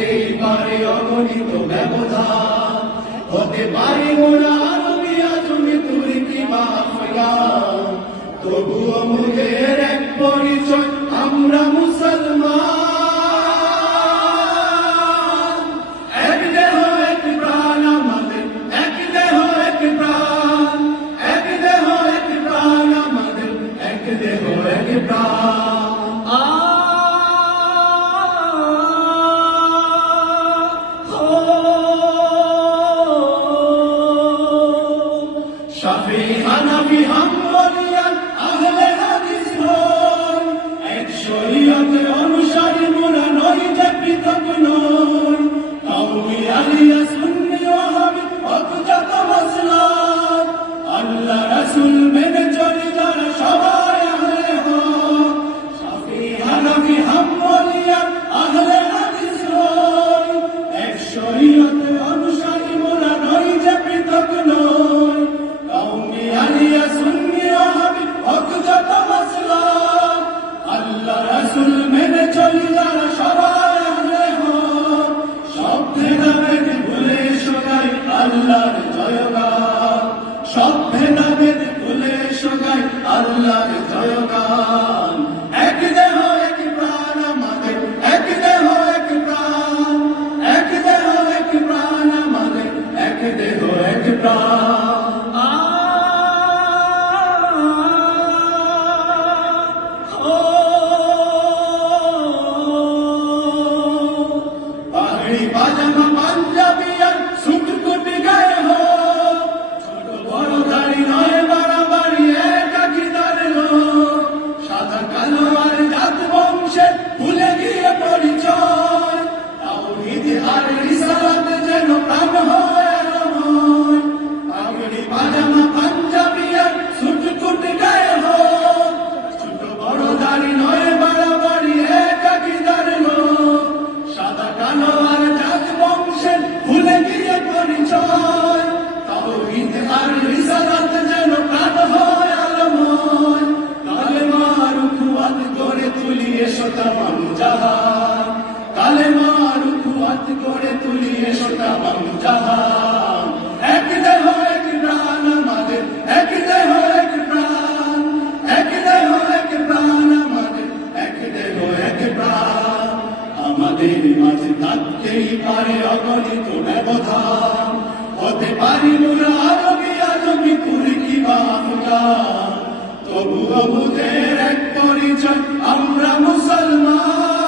থাকতেই পারে অগণিত ব্যবধান, হতে পারি মোরা আরবি আজমি তুর্কি বা আফগান, তবুও মুখের এক পরিচয় আমরা মুসলমান। এক দেহ এক প্রাণ আমাদের, এক দেহ এক প্রাণ, এক দেহ এক প্রাণ আমাদের, এক দেহ এক প্রাণ। শাফি হানাফি হাম্বলিয়ান আহলে হাদিস নয়, এক শরীয়তের অনুসারী মোরা নই যে পৃথক নই। কওমি আলিয়া সুন্নি ওয়াহাবি হক যত মাসলাক, আল্লাহ রাসূল মেনে চলি যারা সবাই আহলে হক। শাফি হানাফি হাম্বলিয়ান আহলে হাদিস নয়, এক শরীয়তের অনুসারী মোরা নই যে পৃথক নই। কওমি আলিয়া সুন্নি ওয়াহাবি হক যত মাসলাক, আল্লাহ রাসূল মেনে চলি যারা সবাই আহলে হক। সব ভেদাভেদ ভুলে শোনাই আল্লাহর জয়গান, সব ভেদাভেদ ভুলে শোনাই আল্লাহর জয়গান। এক দেহ এক প্রাণ আমাদের, এক দেহ এক প্রাণ, এক দেহ এক প্রাণ আমাদের, এক দেহ এক প্রাণ। পাগড়ি পাজামা পাঞ্জাবিয়ান সুট কোটি গায়ে হো, ছোট বড় দাড়ি নয় বাড়াবাড়ি একাকিদার লোক। সাদা কালো আর জাত বংশের ভুলে গিয়ে পরিচয়, তাওহীদ আর রিসালাত যেন প্রাণ হয় আলোময়। পাগড়ি পাজামা পাঞ্জাবিয়ান সুট কোটি গায়ে হো, ছোট বড় দাড়ি নয় বাড়াবাড়ি একাকিদার লোক। সাদা কালো আর জাত বংশের ভুলে গিয়ে পরিচয়, তাওহীদ আর রিসালাত যেন প্রাণ হয় আলোময়। কালেমার উখুয়াত করে তুলি এসো তামাম জাহান, কালেমার উখুয়াত করে তুলি এসো তামাম জাহান। এক দেহ এক প্রাণ আমাদের, এক দেহ এক প্রাণ, এক দেহ এক প্রাণ আমাদের, এক দেহ এক প্রাণ। আমাদের মাঝে থাকতেই পারে অগণিত ব্যবধান, হতে পারি মোরা আরবি আজমি তুর্কি বা আফগান, তবুও মুখের এক পরিচয় আমরা মুসলমান।